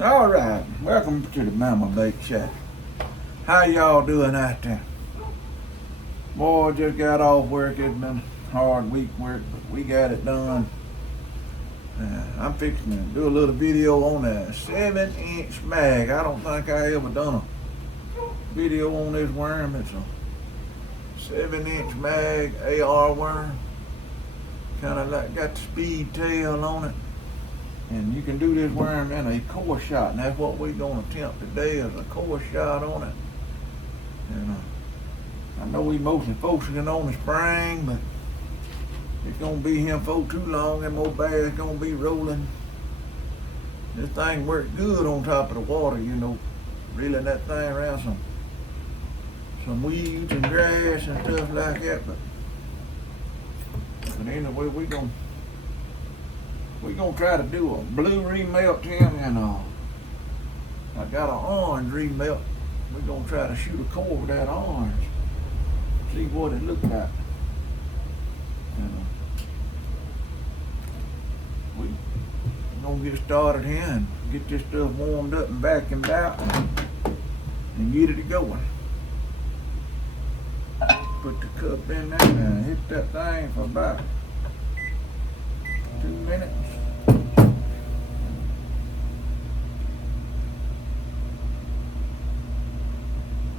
All right, welcome to the Mama Bake Shack. How y'all doing out there? Boy, just got off work. It's been hard week work, but we got it done. I'm fixing to do a little video on a 7-inch mag. I don't think I ever done a video on this worm. It's a 7-inch mag AR worm. Kind of like got the speed tail on it. And you can do this worm in a core shot, and that's what we're going to attempt today is a core shot on it. And I know we mostly focusing on the spring, but it's going to be here for too long, and more bass going to be rolling. This thing works good on top of the water, reeling that thing around some weeds and grass and stuff like that. But anyway, we're gonna try to do a blue remelt here, and I got an orange remelt. We're gonna try to shoot a core with that orange, see what it looks like. And we're gonna get started here and get this stuff warmed up and vacuumed out and get it going. Put the cup in there and hit that thing for about 2 minutes.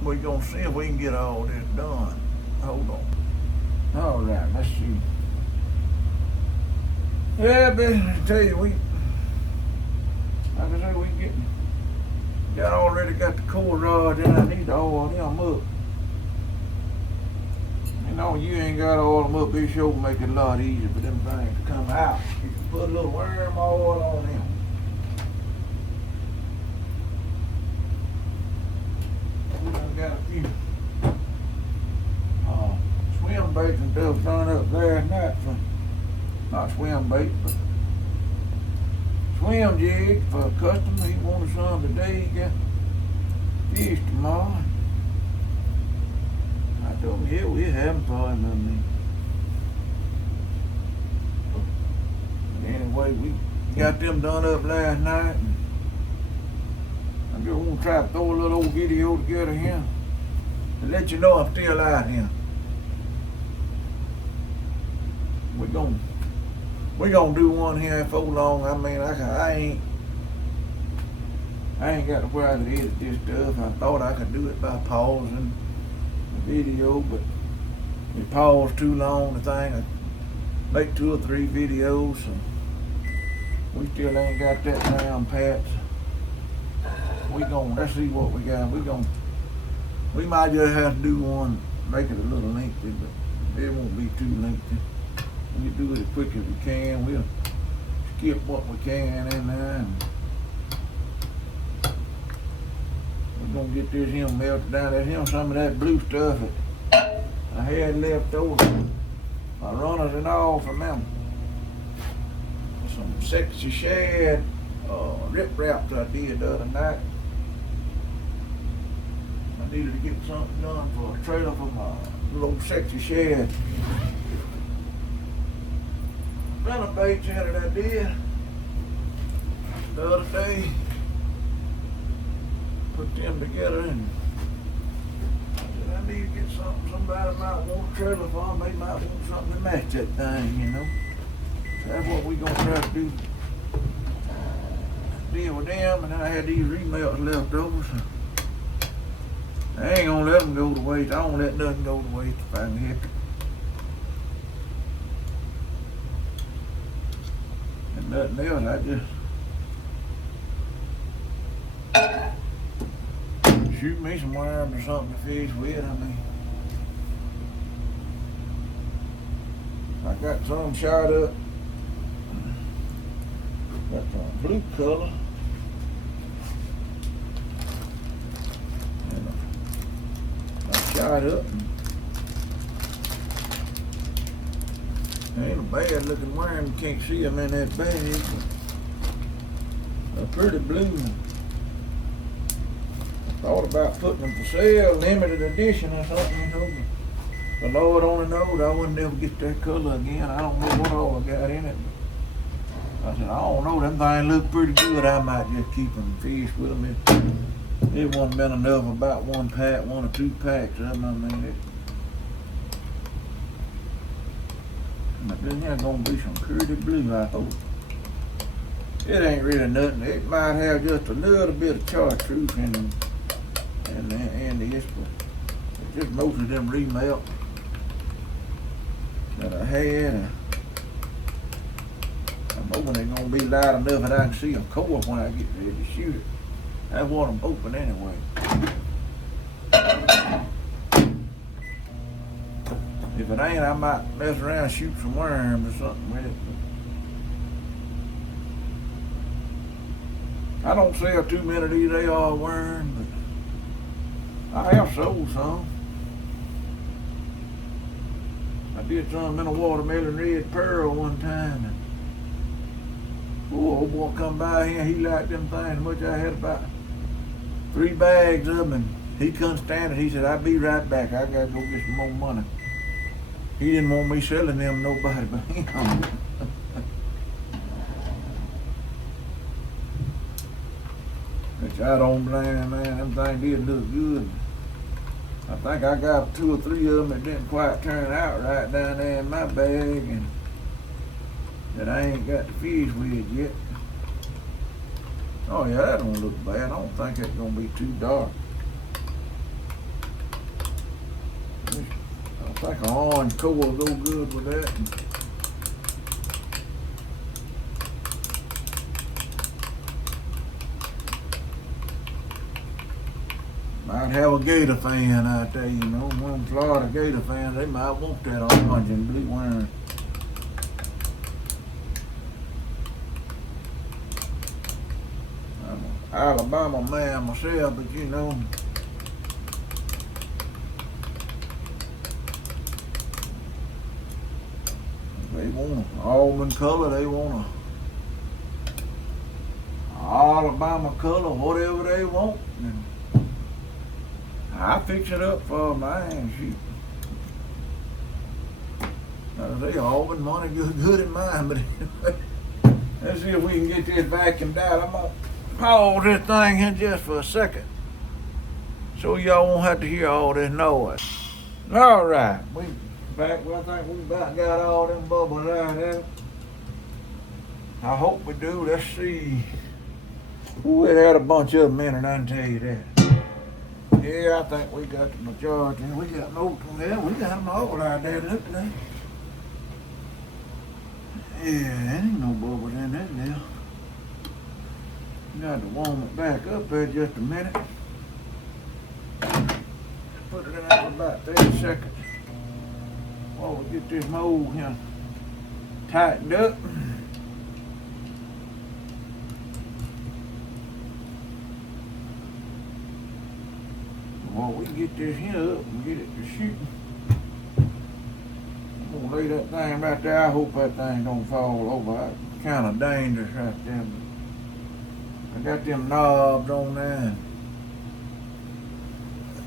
We're gonna see if we can get all this done. Hold on. All right, let's see. Yeah, but I tell you, like I say, already got the core rod in. I need to oil them up. You ain't got to oil them up. Be sure to make it a lot easier for them things to come out. You can put a little worm oil on them. We done got a few swim baits and stuff done up there night for, not swim bait, but swim jig for a customer. He wanted some today. He got fish tomorrow. I told him, yeah, we're having fun. Anyway, we got them done up last night. And I just want to try to throw a little old video together here to let you know I'm still out here. We're gonna do one here for long. I mean, I ain't got to where I could edit this stuff. I thought I could do it by pausing the video, but it paused too long. The thing I make 2 or 3 videos, so we still ain't got that down pat. Let's see what we got. We might just have to do one, make it a little lengthy, but it won't be too lengthy. We do it as quick as we can. We'll skip what we can in there. And we're gonna get this him melted down. There's him some of that blue stuff that I had left over. My runners and all from them. Some sexy shad rip wraps I did the other night. I needed to get something done for a trailer for my little sexy shad. Another bait that I did the other day. Put them together and I said I need to get something somebody might want a trailer for. They might want something to match that thing, So that's what we're gonna try to do. Deal with them, and then I had these remelts left over, so I ain't gonna let them go to waste. I don't let nothing go to waste if I can help it. And nothing else, I just shoot me some worms or something to fish with. I got some shot up. Got some blue color. And I shot up. Ain't a bad looking worm. You can't see them in that bag. They're pretty blue. Thought about putting them for sale, limited edition or something. The Lord only knows I wouldn't ever get that color again. I don't know what all I got in it. I said, I don't know, them things look pretty good. I might just keep them fish with them. It wasn't been enough, about 1 pack, 1 or 2 packs of them. I mean, but then there's gonna be some pretty blue, I hope. It ain't really nothing. It might have just a little bit of chartreuse in this, but just most of them remelt that I had. I'm hoping they're gonna be light enough that I can see them core when I get ready to shoot it. That's what I'm hoping anyway. If it ain't, I might mess around and shoot some worms or something with it. I don't sell too many of these AR worms, but I have sold some. I did some in a watermelon red pearl one time. And old boy come by here, he liked them things much. I had about 3 bags of them, and he couldn't stand it. He said, I'll be right back. I gotta go get some more money. He didn't want me selling them nobody but him. Which I don't blame, man. Them things did look good. I think I got 2 or 3 of them that didn't quite turn out right down there in my bag, and that I ain't got the fish with yet. Oh yeah, that don't look bad. I don't think it's gonna be too dark. I think an orange core will go good with that. Might have a gator fan out there, you know. One of them Florida gator fans, they might want that orange and blue worm. I'm an Alabama man myself, but you know, they want an almond color, they want a Alabama color, whatever they want. And I fix it up for mine, shoot. They almond money good in mine, but anyway, let's see if we can get this vacuumed out. I'm gonna pause this thing here just for a second, so y'all won't have to hear all this noise. All right, we back. Well, I think we about got all them bubbles out there. I hope we do. Let's see. We had a bunch of them in it, I can tell you that. Yeah, I think we got the majority. We got no, yeah, we got them all out there. Look at that. Yeah, there ain't no bubbles in that now. Got to warm it back up there just a minute. Put it in there for about 30 seconds while we get this mold here tightened up. While we get this here up and get it to shooting, I'm gonna lay that thing right there. I hope that thing don't fall over. It's kind of dangerous right there. I got them knobs on there.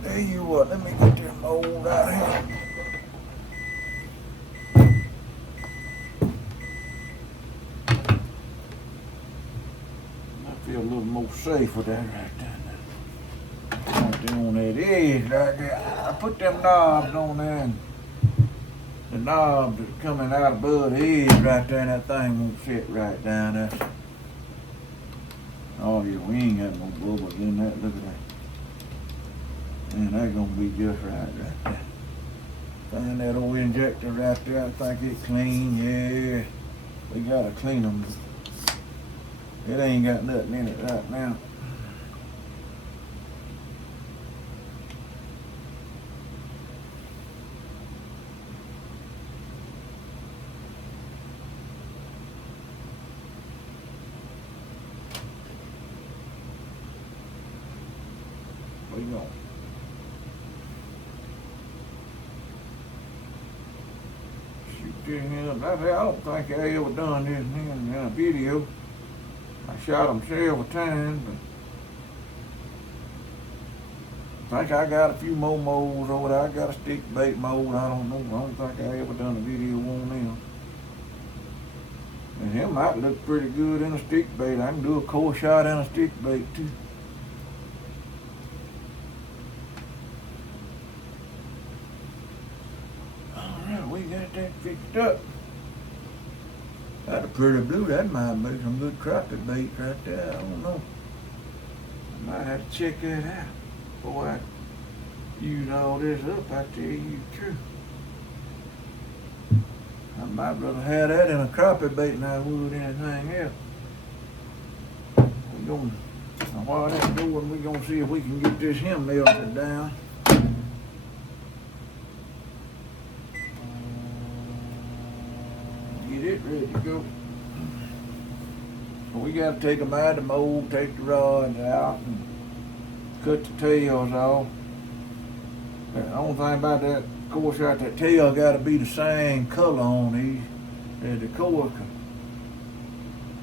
Tell you what, let me get them mold out here. I feel a little more safe with that right there. Right there on that edge right there. I put them knobs on there, and the knobs are coming out above the edge right there, and that thing won't sit right down there. Oh yeah, we ain't got no bubbles in that. Look at that. Man, that's gonna be just right there. Find that old injector right there. I think it's clean. Yeah, we gotta clean them. It ain't got nothing in it right now. Where you going? Shoot this here. I don't think I ever done this in a video. I shot them several times, but I think I got a few more molds over there. I got a stick bait mold. I don't know. I don't think I ever done a video on them. And it might look pretty good in a stick bait. I can do a core shot and a stick bait too. Alright, we got that fixed up. That's a pretty blue. That might make some good crappie bait right there. I don't know. I might have to check that out before I use all this up. I tell you the truth. I might rather have that in a crappie bait than I would anything else. We're gonna, now while that's going, we're gonna see if we can get this hem melted down. Get it ready to go. So we gotta take them out of the mold, take the rods out, and cut the tails off. The only thing about that core shot, that tail gotta be the same color on these as the core.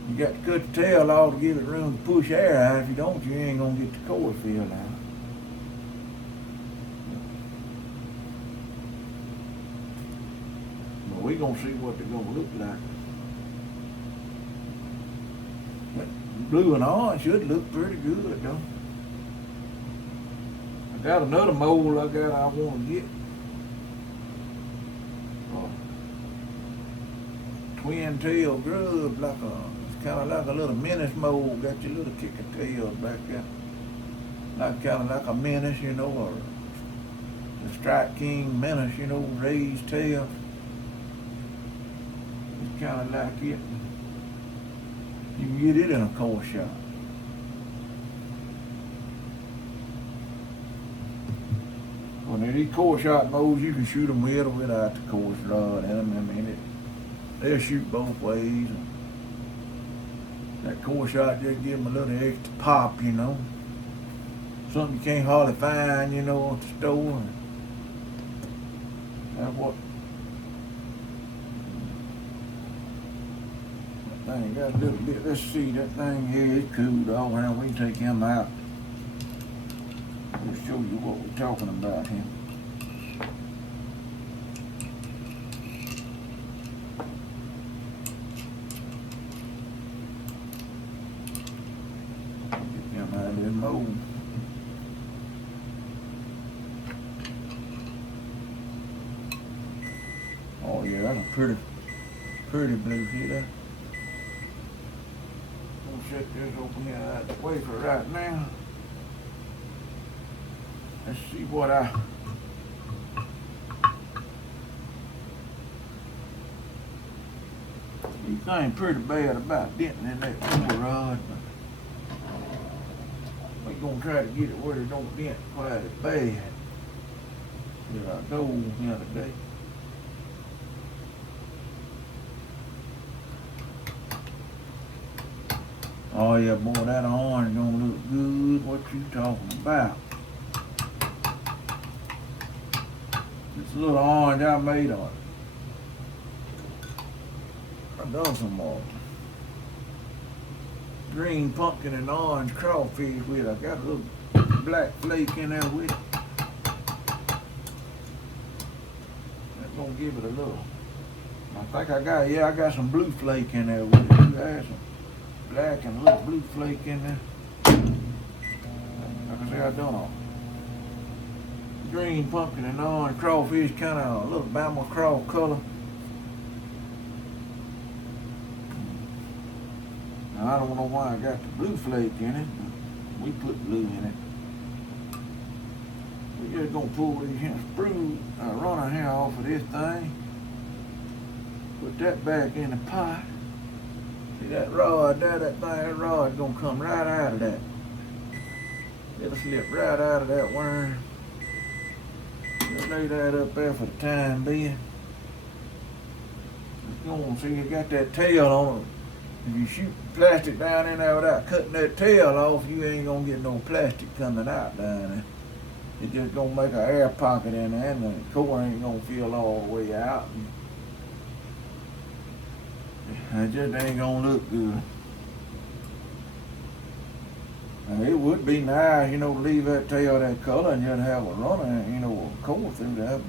You got to cut the tail off to give it room to push air out. If you don't, you ain't gonna get the core filled out. But we gonna see what they're gonna look like. But blue and orange should look pretty good though. I got another mold I want to get. Twin tail grub, it's kind of like a little menace mold. Got your little kick of tails back there, like kind of like a menace, you know, or the Strike King menace, you know, raised tail. It's kind of like it. You can get it in a core shot. When these core shot molds, you can shoot them with or without the course rod in them. I mean, they'll shoot both ways. That core shot just give them a little extra pop, you know. Something you can't hardly find, you know, at the store. That's what. That thing got a little bit. Let's see, that thing here is cooled off. Now we can take him out. We'll show you what we're talking about here. Get him out of this mold. Oh yeah, that's a pretty blue here. We'll set this over here out of the way for right now. Let's see what you think pretty bad about denting in that core rod, but we're gonna try to get it where it don't dent quite as bad. Did our goal the other day. Oh yeah, boy, that orange gonna look good. What you talking about? This little orange I made on it. I done some more green pumpkin and orange crawfish with it. I got a little black flake in there with it. That's gonna give it a little. I think I got some blue flake in there with it. I had some black and a little blue flake in there. Like I say, I done all. Green pumpkin and orange crawfish, kind of a little Bama craw color. Now, I don't know why I got the blue flake in it, but we put blue in it. We're just gonna pull these runner hair off of this thing. Put that back in the pot. See that rod there, that rod's gonna come right out of that. It'll slip right out of that worm. Just lay that up there for the time being. Just gonna see you got that tail on it. If you shoot plastic down in there without cutting that tail off, you ain't gonna get no plastic coming out down there. It's just gonna make an air pocket in there, and the core ain't gonna fill all the way out. It just ain't gonna look good. Now, it would be nice, you know, to leave that tail that color and just have a runner, you know, a core through that,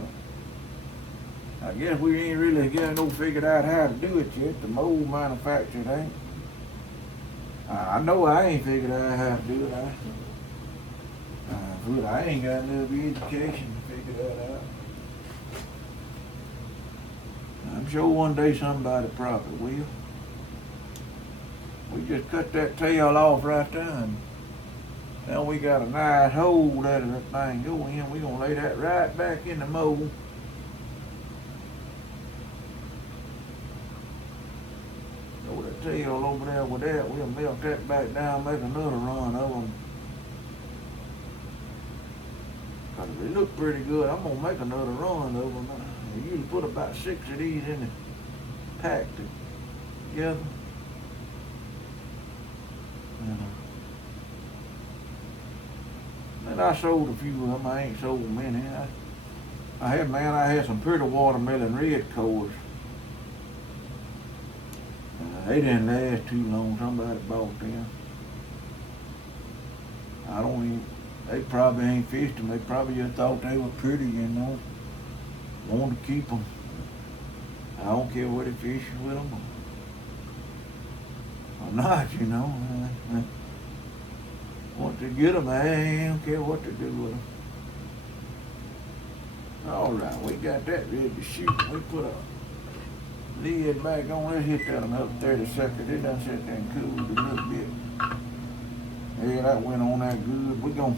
but I guess we ain't really got no figured out how to do it yet. The mold manufacturer ain't. I know I ain't figured out how to do it. I ain't got enough education to figure that out. I'm sure one day somebody probably will. We just cut that tail off right there, and now we got a nice hole that thing go in. We're gonna lay that right back in the mold. Throw that tail over there with that. We'll melt that back down, make another run of them. Cause they look pretty good. I'm gonna make another run of them. I usually put about 6 of these in the pack together. And I sold a few of them. I ain't sold many. I had some pretty watermelon red cores. They didn't last too long. Somebody bought them. They probably ain't fished them. They probably just thought they were pretty, you know. Wanted to keep them. I don't care what they fish with them or not, you know. Want to get them, I don't care what to do with them. All right, we got that ready to shoot. We put a lid back on. Let's hit that another 30 seconds. It done sit there and cooled a little bit. Yeah, that went on that good. We're gonna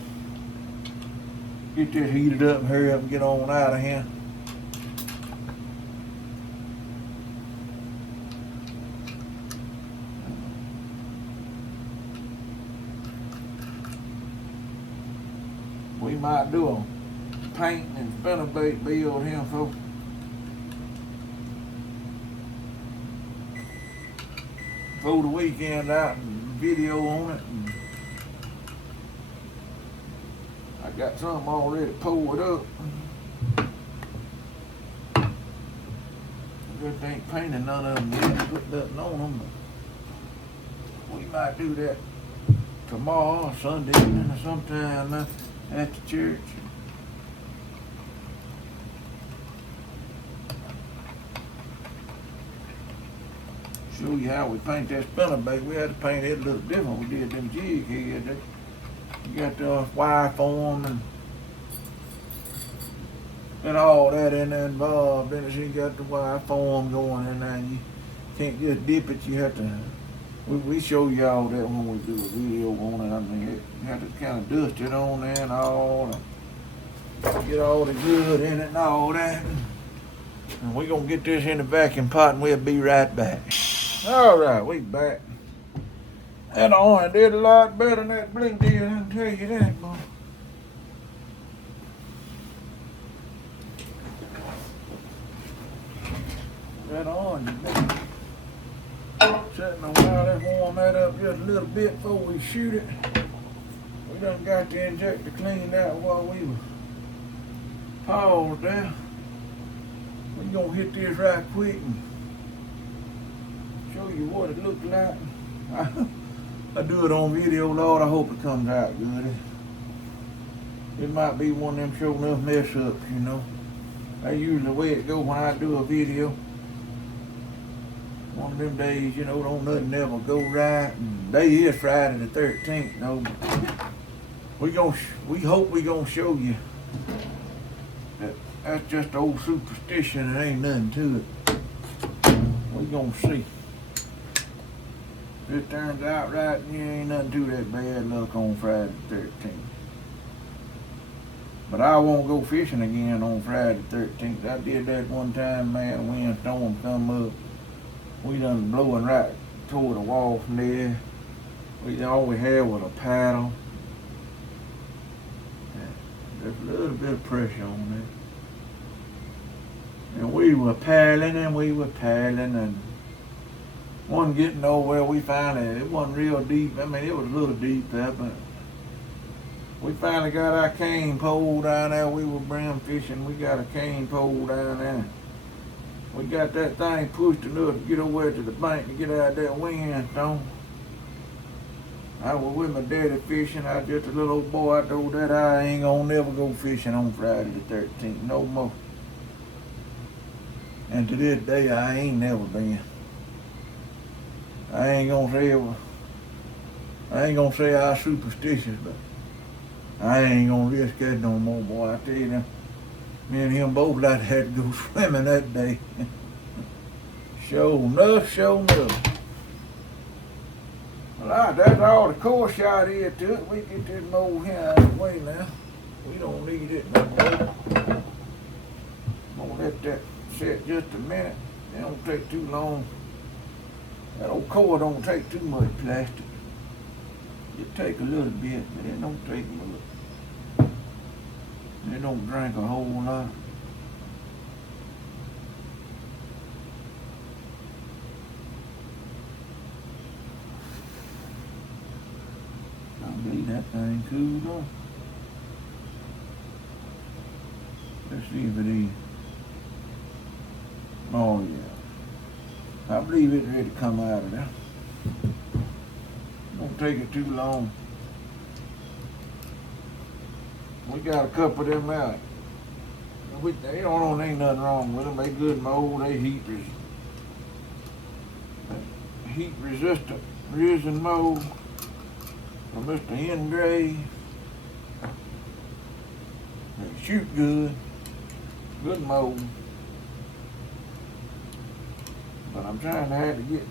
get this heated up and hurry up and get on out of here. We might do a paint and spinnerbait build here, folks. Throw the weekend out and video on it. And I got something already pulled up. I just ain't painted none of them yet. Put nothing on them. But we might do that tomorrow or Sunday evening or sometime at the church. Show you how we paint that spinnerbait. We had to paint it a little different. We did them jig heads. You got the wire form and all that in there involved. Then you got the wire form going in there. You can't just dip it. You have to. We show y'all that when we do a video on it. I mean, you have to kind of dust it on there and all. Get all the good in it and all that. And we're going to get this in the vacuum pot and we'll be right back. All right, we back. That orange did a lot better than that blue did, I can tell you that, boy. That orange is sitting a while. Let's warm that up just a little bit before we shoot it. We done got the injector cleaned out while we were paused there. We're gonna hit this right quick and show you what it looked like. I do it on video, Lord. I hope it comes out good. It might be one of them sure enough mess ups, you know. That's usually the way it goes when I do a video. One of them days, you know, don't nothing ever go right. And today is Friday the 13th, no. We hope we gonna show you that that's just old superstition. There ain't nothing to it. We gonna see. If it turns out right, there ain't nothing to that bad luck on Friday the 13th. But I won't go fishing again on Friday the 13th. I did that one time, man. A windstorm come up. We done blowing right toward the wall from there. All we had was a paddle. There's a little bit of pressure on it. And we were paddling and wasn't getting nowhere. We finally, it wasn't real deep. I mean, it was a little deep there, but we finally got our cane pole down there. We were brim fishing. We got a cane pole down there. We got that thing pushed enough to get over to the bank to get out of that windstorm. I was with my daddy fishing. I was just a little old boy. I told that I ain't gonna never go fishing on Friday the 13th no more. And to this day, I ain't never been. I ain't gonna say I superstitious, but I ain't gonna risk that no more, boy. I tell you now, me and him both like had to go swimming that day. Sure enough. Well, that's all the core shot is to it. We get this mold here out of the way now. We don't need it no more. I'm gonna let that sit just a minute. It don't take too long. That old core don't take too much plastic. It take a little bit, but it don't take much. It don't drink a whole lot. I believe that thing cooled off. Let's see if it is. Oh yeah. I believe it's ready to come out of there. Don't take it too long. We got a couple of them out. They don't ain't nothing wrong with them. They good mold. They heat resistant resin mold from Mr. Hengrave. They shoot good. Good mold. But I'm trying to have to get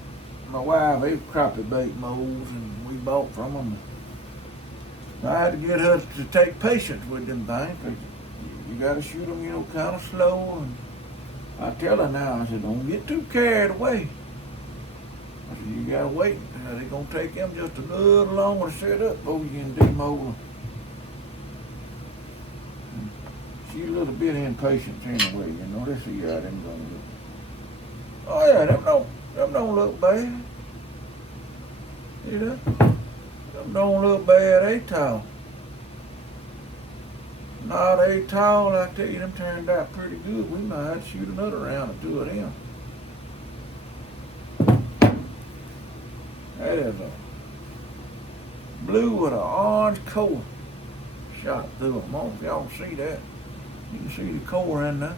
my wife a crappie bait molds, and we bought from them. I had to get her to take patience with them things. You gotta shoot them, kind of slow. And I tell her now, I said, don't get too carried away. I said, you gotta wait. They're gonna take them just a little longer to set up before you can demold them. She's a little bit impatient anyway, Let's see how them gonna look. Oh yeah, them don't look bad. See that? Them don't look bad, they tall. Not they tall, I tell you, them turned out pretty good. We might have to shoot another round or two of them. That is a blue with an orange core shot through them. I don't know if y'all see that. You can see the core in there.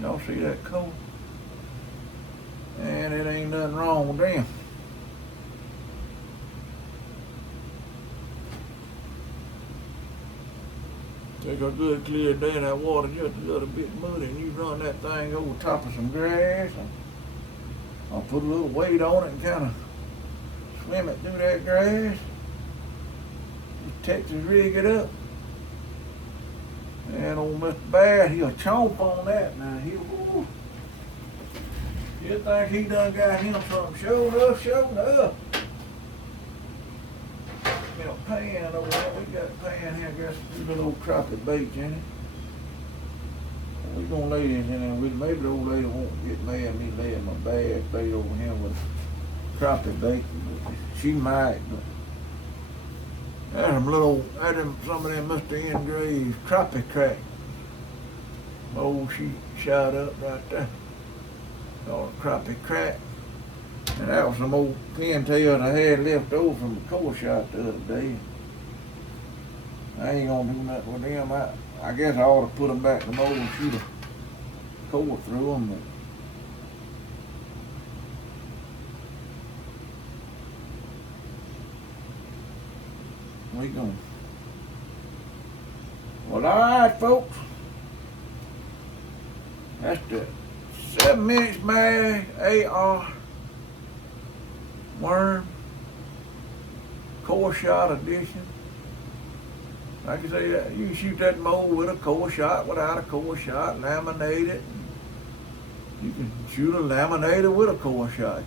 Y'all see that core? And it ain't nothing wrong with them. Take a good clear day in that water just a little bit muddy, and you run that thing over top of some grass, and I'll put a little weight on it and kind of swim it through that grass. Just Texas rig it up. And old Mr. Bass, he'll chomp on that now. He'll think he done got him something. Sure enough. Pan over there. We got a pan here, I guess, a little old crappie baits in it. We're gonna lay this in there with maybe the old lady won't get mad at me laying my bass bait over here with crappie bait. She might, but that's some of them Mr. Hengrave's crappie crack. Oh, she shot up right there. Called a crappie crack. And that was some old pintails I had left over from the core shot the other day. I ain't gonna do nothing with them. I guess I ought to put them back in the mold and shoot a core through them. But we gonna. Well, all right, folks. That's the 7-inch mag AR worm core shot edition. Like I say, you can shoot that mold with a core shot, without a core shot, laminate it. You can shoot a laminator with a core shot,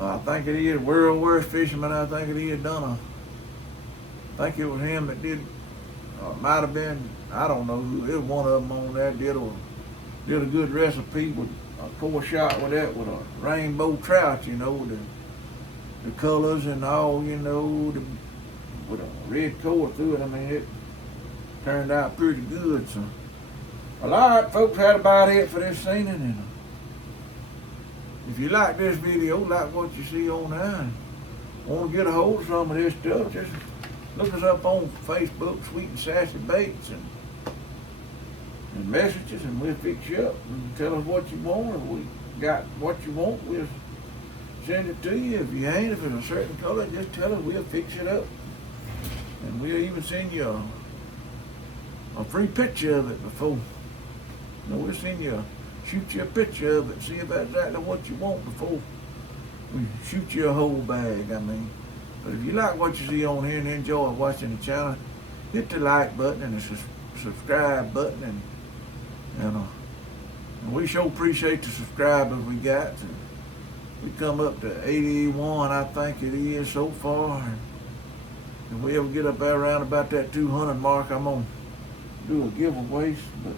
I think it is World Worst Fisherman. I think it is done I think it was him that did. Might have been. I don't know who. It was one of them on that did a good recipe with a core shot with that with a rainbow trout. The colors and all. With a red core through it. I mean, it turned out pretty good. So, well, all right, folks, had about it for this scene. And if you like this video, like what you see on there, want to get a hold of some of this stuff, just look us up on Facebook, Sweet and Sassy Baits, and and message us, and we'll fix you up and tell us what you want. If we got what you want, we'll send it to you. If you ain't, if it's a certain color, just tell us, we'll fix it up. And we'll even send you a free picture of it before. We'll send you shoot you a picture of it, see if that's exactly what you want before we shoot you a whole bag, I mean. But if you like what you see on here and enjoy watching the channel, hit the like button and the subscribe button, and we sure appreciate the subscribers we got. And we come up to 81, I think it is so far. And if we ever get up there around about that 200 mark, I'm gonna do a giveaway, but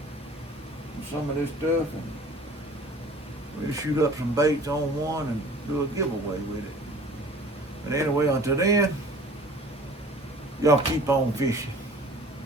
some of this stuff, and we'll shoot up some baits on one and do a giveaway with it. But anyway, until then, y'all keep on fishing.